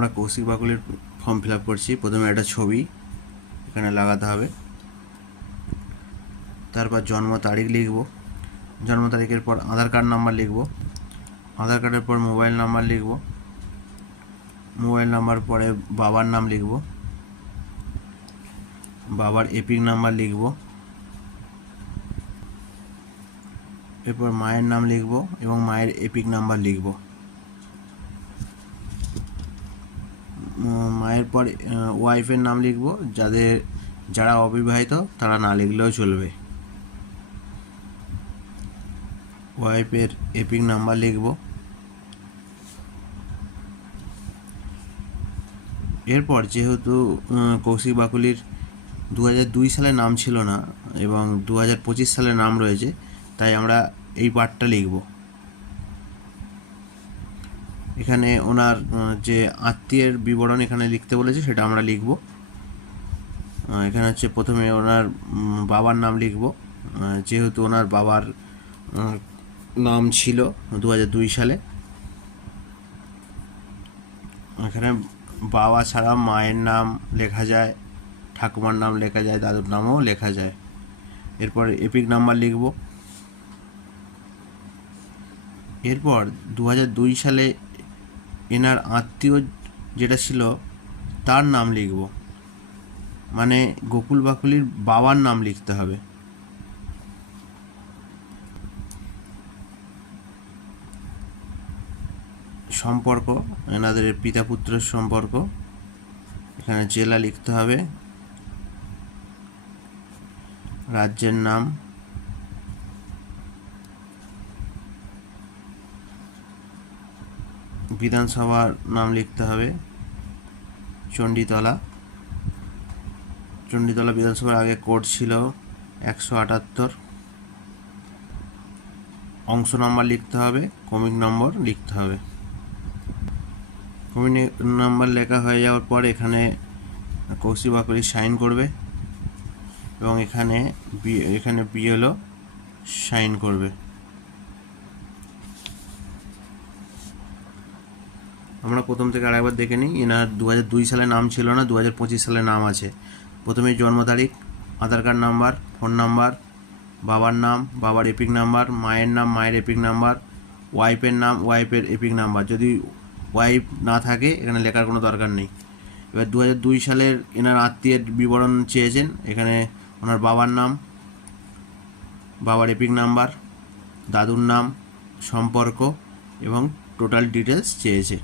আমরা Kaushik বাকুলির form fill up করছি। প্রথমে একটা ছবি এখানে লাগাতে হবে, তারপর জন্ম তারিখ লিখব, জন্ম তারিখের পর আধার কার্ড নাম্বার লিখব, আধার কার্ডের পর মোবাইল নাম্বার লিখব, মোবাইল নাম্বার পরে বাবার নাম লিখব, বাবার এপিক নাম্বার লিখব, এরপর মায়ের নাম লিখব এবং মায়ের এপিক নাম্বার লিখব। মায়ের পর ওয়াইফের নাম লিখব, যারা অবিবাহিত তারা না লিখলেও চলবে। ওয়াইফের এপিক নাম্বার লিখব। এরপর যেহেতু কৌশিক বাকুলির 2002 সালে নাম ছিল না এবং 2025 সালে নাম রয়েছে, তাই আমরা এই পার্টটা লিখব। এখানে ওনার যে আত্মীয়ের বিবরণ এখানে লিখতে বলেছে সেটা আমরা লিখব। এখানে হচ্ছে প্রথমে ওনার বাবার নাম লিখব, যেহেতু ওনার বাবার নাম ছিল 2002 সালে। এখানে বাবা ছাড়া মায়ের নাম লেখা যায়, ঠাকুমার নাম লেখা যায়, দাদুর নামও লেখা যায়। এরপর এপিক নাম্বার লিখব। এরপর 2002 সালে এনার আত্মীয় যেটা ছিল তার নাম লিখব, মানে গোকুল বাকুলির বাবার নাম লিখতে হবে। সম্পর্ক, এনাদের পিতা পুত্রের সম্পর্ক, এখানে জেলা লিখতে হবে, রাজ্যের নাম, বিধানসভার নাম লিখতে হবে চণ্ডীতলা। চণ্ডীতলা বিধানসভার আগে কোড ছিল 178। অংশ নম্বর লিখতে হবে, ক্রমিক নম্বর লিখতে হবে। ক্রমিক নাম্বার লেখা হয়ে যাওয়ার পর এখানে কৌশিক বাকুলি সাইন করবে এবং এখানে বিএলও সাইন করবে। আমরা প্রথম থেকে আরেকবার দেখে নিই। এনার 2002 সালে নাম ছিল না, 2025 সালে নাম আছে। প্রথমে জন্ম তারিখ, আধার কার্ড নাম্বার, ফোন নাম্বার, বাবার নাম, বাবার এপিক নাম্বার, মায়ের নাম, মায়ের এপিক নাম্বার, ওয়াইফের নাম, ওয়াইফের এপিক নাম্বার। যদি ওয়াইফ না থাকে এখানে লেখার কোনো দরকার নেই। এবার 2002 সালের এনার আত্মীয়ের বিবরণ চেয়েছেন, এখানে ওনার বাবার নাম, বাবার এপিক নাম্বার, দাদুর নাম, সম্পর্ক এবং টোটাল ডিটেলস চেয়েছে।